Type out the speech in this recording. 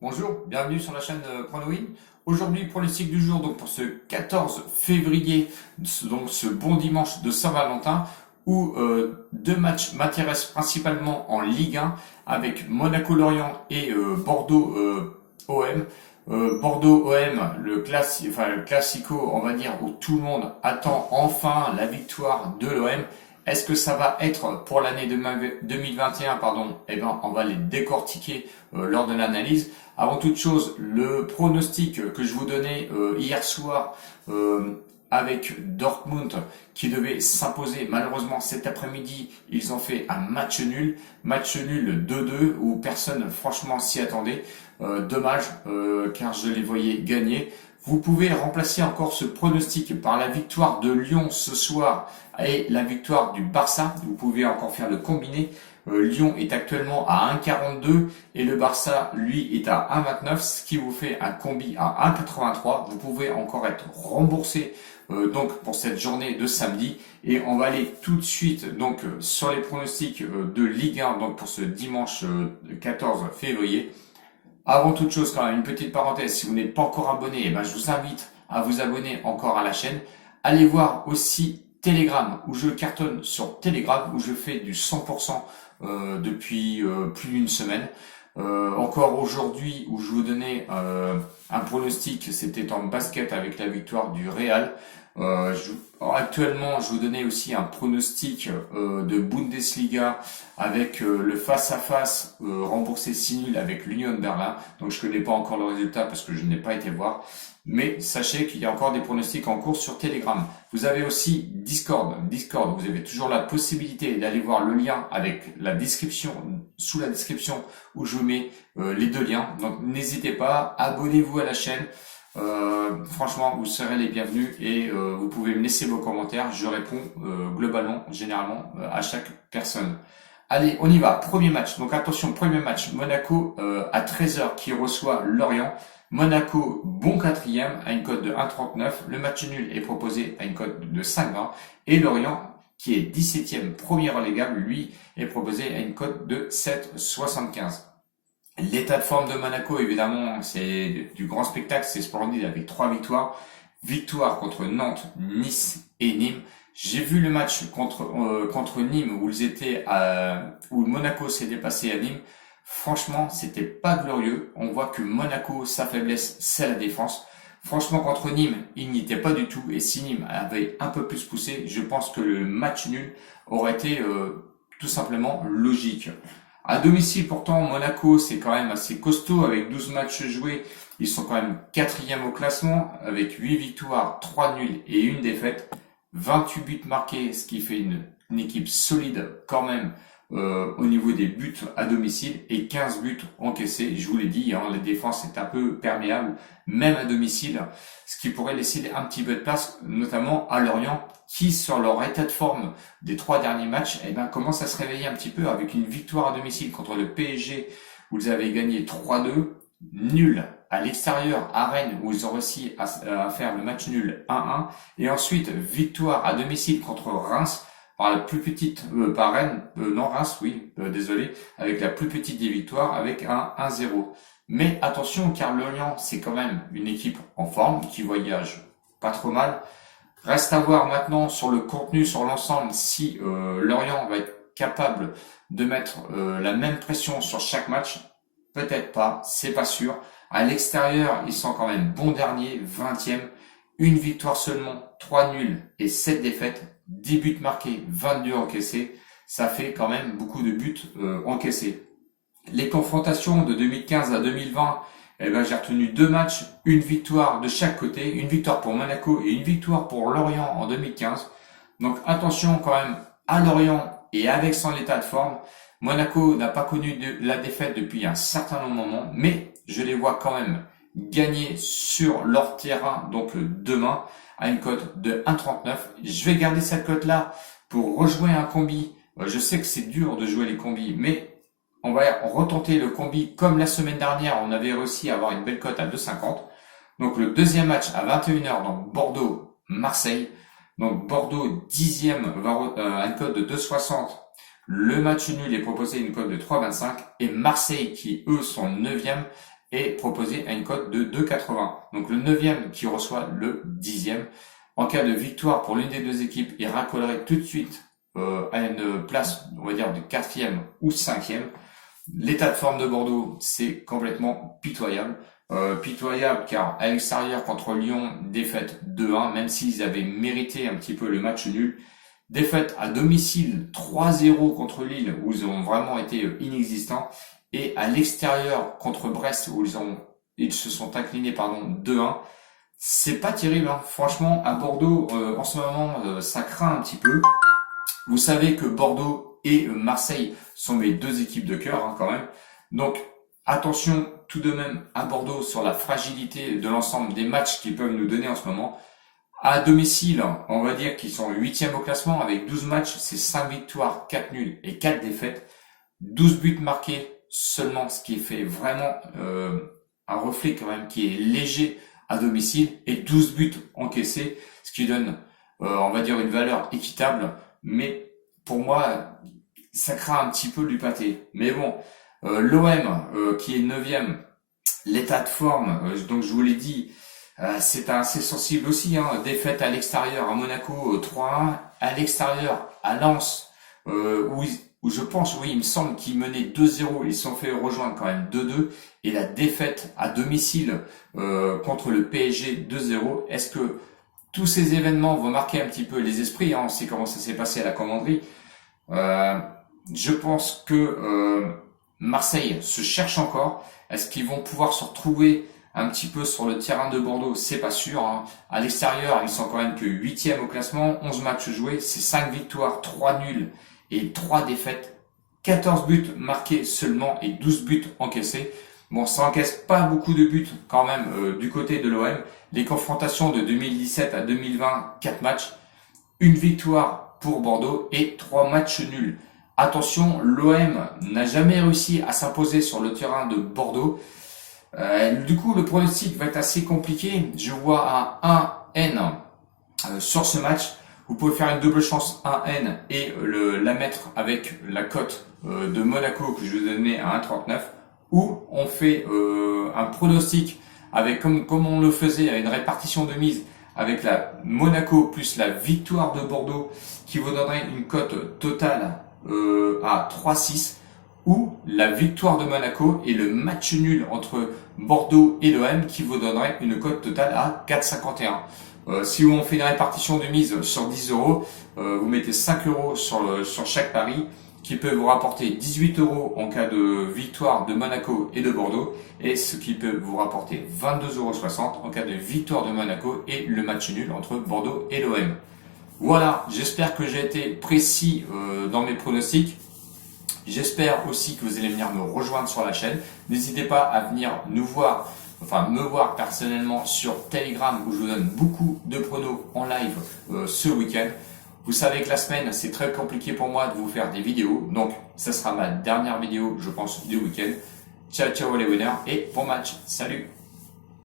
Bonjour, bienvenue sur la chaîne Pronowin. Aujourd'hui, pronostic du jour donc pour ce 14 février, donc ce bon dimanche de Saint-Valentin, où deux matchs m'intéressent principalement en Ligue 1 avec Monaco-Lorient et Bordeaux-OM. Bordeaux-OM, le classico, on va dire, où tout le monde attend enfin la victoire de l'OM. Est-ce que ça va être pour l'année 2021, pardon? Eh ben, on va les décortiquer lors de l'analyse. Avant toute chose, le pronostic que je vous donnais hier soir avec Dortmund qui devait s'imposer, malheureusement cet après-midi, ils ont fait un match nul 2-2 où personne franchement s'y attendait. Dommage car je les voyais gagner. Vous pouvez remplacer encore ce pronostic par la victoire de Lyon ce soir et la victoire du Barça. Vous pouvez encore faire le combiné. Lyon est actuellement à 1,42 et le Barça, lui, est à 1,29, ce qui vous fait un combi à 1,83. Vous pouvez encore être remboursé donc pour cette journée de samedi. Et on va aller tout de suite donc sur les pronostics de Ligue 1 donc pour ce dimanche 14 février. Avant toute chose, quand même, une petite parenthèse, si vous n'êtes pas encore abonné, eh ben, je vous invite à vous abonner encore à la chaîne. Allez voir aussi Telegram, où je cartonne sur Telegram, où je fais du 100% depuis plus d'une semaine. Encore aujourd'hui, où je vous donnais un pronostic, c'était en basket avec la victoire du Real. Actuellement, je vous donnais aussi un pronostic de Bundesliga avec le face-à-face remboursé 6 nuls avec l'Union de Berlin. Donc je ne connais pas encore le résultat parce que je n'ai pas été voir. Mais sachez qu'il y a encore des pronostics en cours sur Telegram. Vous avez aussi Discord. Discord, vous avez toujours la possibilité d'aller voir le lien avec la description, sous la description où je vous mets les deux liens. Donc n'hésitez pas, abonnez-vous à la chaîne. Franchement, vous serez les bienvenus et vous pouvez me laisser vos commentaires. Je réponds globalement, généralement, à chaque personne. Allez, on y va. Premier match. Donc attention, premier match. Monaco à 13h qui reçoit Lorient. Monaco, bon quatrième, à une cote de 1,39. Le match nul est proposé à une cote de 5,20. Et Lorient, qui est 17e, premier relégable, lui, est proposé à une cote de 7,75. L'état de forme de Monaco, évidemment, c'est du grand spectacle, c'est splendide avec 3 victoires. Victoire contre Nantes, Nice et Nîmes. J'ai vu le match contre Nîmes où Monaco s'est dépassé à Nîmes. Franchement, c'était pas glorieux. On voit que Monaco, sa faiblesse, c'est la défense. Franchement, contre Nîmes, il n'y était pas du tout. Et si Nîmes avait un peu plus poussé, je pense que le match nul aurait été tout simplement logique. À domicile, pourtant, Monaco, c'est quand même assez costaud avec 12 matchs joués. Ils sont quand même quatrième au classement avec 8 victoires, 3 nuls et une défaite. 28 buts marqués, ce qui fait une équipe solide quand même au niveau des buts à domicile et 15 buts encaissés. Je vous l'ai dit, hein, la défense est un peu perméable, même à domicile, ce qui pourrait laisser un petit peu de place, notamment à Lorient, qui sur leur état de forme des 3 derniers matchs, eh ben, commence à se réveiller un petit peu avec une victoire à domicile contre le PSG où vous avez gagné 3-2, nul à l'extérieur à Rennes où ils ont réussi à faire le match nul 1-1 et ensuite victoire à domicile contre Reims par la plus petite par Rennes non Reims oui désolé avec la plus petite des victoires avec un 1-0. Mais attention car Lorient c'est quand même une équipe en forme qui voyage pas trop mal. Reste à voir maintenant sur le contenu, sur l'ensemble, si Lorient va être capable de mettre la même pression sur chaque match. Peut-être pas, c'est pas sûr. À l'extérieur, ils sont quand même bons derniers, 20e. Une victoire seulement, 3 nuls et 7 défaites. 10 buts marqués, 22 encaissés. Ça fait quand même beaucoup de buts encaissés. Les confrontations de 2015 à 2020, eh ben, j'ai retenu 2 matchs, une victoire de chaque côté, une victoire pour Monaco et une victoire pour Lorient en 2015. Donc attention quand même à Lorient et avec son état de forme. Monaco n'a pas connu la défaite depuis un certain moment, mais je les vois quand même gagner sur leur terrain, donc demain, à une cote de 1,39. Je vais garder cette cote-là pour rejouer un combi. Je sais que c'est dur de jouer les combis, mais on va retenter le combi comme la semaine dernière, on avait réussi à avoir une belle cote à 2,50. Donc le deuxième match à 21h, donc Bordeaux-Marseille. Donc Bordeaux 10e à une cote de 2,60. Le match nul est proposé à une cote de 3,25. Et Marseille qui eux sont 9e est proposé à une cote de 2,80. Donc le 9e qui reçoit le 10e. En cas de victoire pour l'une des deux équipes, il racolerait tout de suite à une place, on va dire, de 4e ou 5e. L'état de forme de Bordeaux, c'est complètement pitoyable. Pitoyable car à l'extérieur contre Lyon, défaite 2-1, même s'ils avaient mérité un petit peu le match nul. Défaite à domicile 3-0 contre Lille où ils ont vraiment été inexistants. Et à l'extérieur contre Brest où ils se sont inclinés 2-1. C'est pas terrible, hein. Franchement, à Bordeaux, en ce moment, ça craint un petit peu. Vous savez que Bordeaux et Marseille sont mes deux équipes de cœur, hein, quand même. Donc, attention tout de même à Bordeaux sur la fragilité de l'ensemble des matchs qu'ils peuvent nous donner en ce moment. À domicile, on va dire qu'ils sont 8e au classement avec 12 matchs, c'est 5 victoires, 4 nuls et 4 défaites. 12 buts marqués seulement, ce qui fait vraiment un reflet quand même qui est léger à domicile et 12 buts encaissés, ce qui donne, on va dire, une valeur équitable. Mais pour moi, ça craint un petit peu du pâté. Mais bon, l'OM qui est 9e, l'état de forme, donc je vous l'ai dit, c'est assez sensible aussi, hein. Défaite à l'extérieur à Monaco 3-1, à l'extérieur à Lens, où je pense, oui, il me semble qu'ils menaient 2-0, ils se sont fait rejoindre quand même 2-2, et la défaite à domicile contre le PSG 2-0. Est-ce que tous ces événements vont marquer un petit peu les esprits, hein? On sait comment ça s'est passé à la Commanderie. Je pense que Marseille se cherche encore. Est-ce qu'ils vont pouvoir se retrouver un petit peu sur le terrain de Bordeaux? C'est pas sûr, hein. À l'extérieur, ils sont quand même que 8e au classement, 11 matchs joués, c'est 5 victoires, 3 nuls et 3 défaites. 14 buts marqués seulement et 12 buts encaissés. Bon, ça encaisse pas beaucoup de buts quand même du côté de l'OM. Les confrontations de 2017 à 2020, 4 matchs, une victoire pour Bordeaux et 3 matchs nuls. Attention, l'OM n'a jamais réussi à s'imposer sur le terrain de Bordeaux. Du coup, le pronostic va être assez compliqué. Je vois un 1N sur ce match. Vous pouvez faire une double chance 1N et la mettre avec la cote de Monaco que je vous ai donné à 1,39. Ou on fait un pronostic avec comme on le faisait à une répartition de mise avec la Monaco plus la victoire de Bordeaux qui vous donnerait une cote totale à 3,6 ou la victoire de Monaco et le match nul entre Bordeaux et l'OM qui vous donnerait une cote totale à 4,51. Si on fait une répartition de mise sur 10 euros, vous mettez 5 euros sur chaque pari qui peut vous rapporter 18 euros en cas de victoire de Monaco et de Bordeaux et ce qui peut vous rapporter 22,60 euros en cas de victoire de Monaco et le match nul entre Bordeaux et l'OM. Voilà, j'espère que j'ai été précis dans mes pronostics. J'espère aussi que vous allez venir me rejoindre sur la chaîne. N'hésitez pas à venir me voir personnellement sur Telegram où je vous donne beaucoup de pronos en live ce week-end. Vous savez que la semaine, c'est très compliqué pour moi de vous faire des vidéos. Donc, ça sera ma dernière vidéo, je pense, du week-end. Ciao, ciao les winners et bon match. Salut!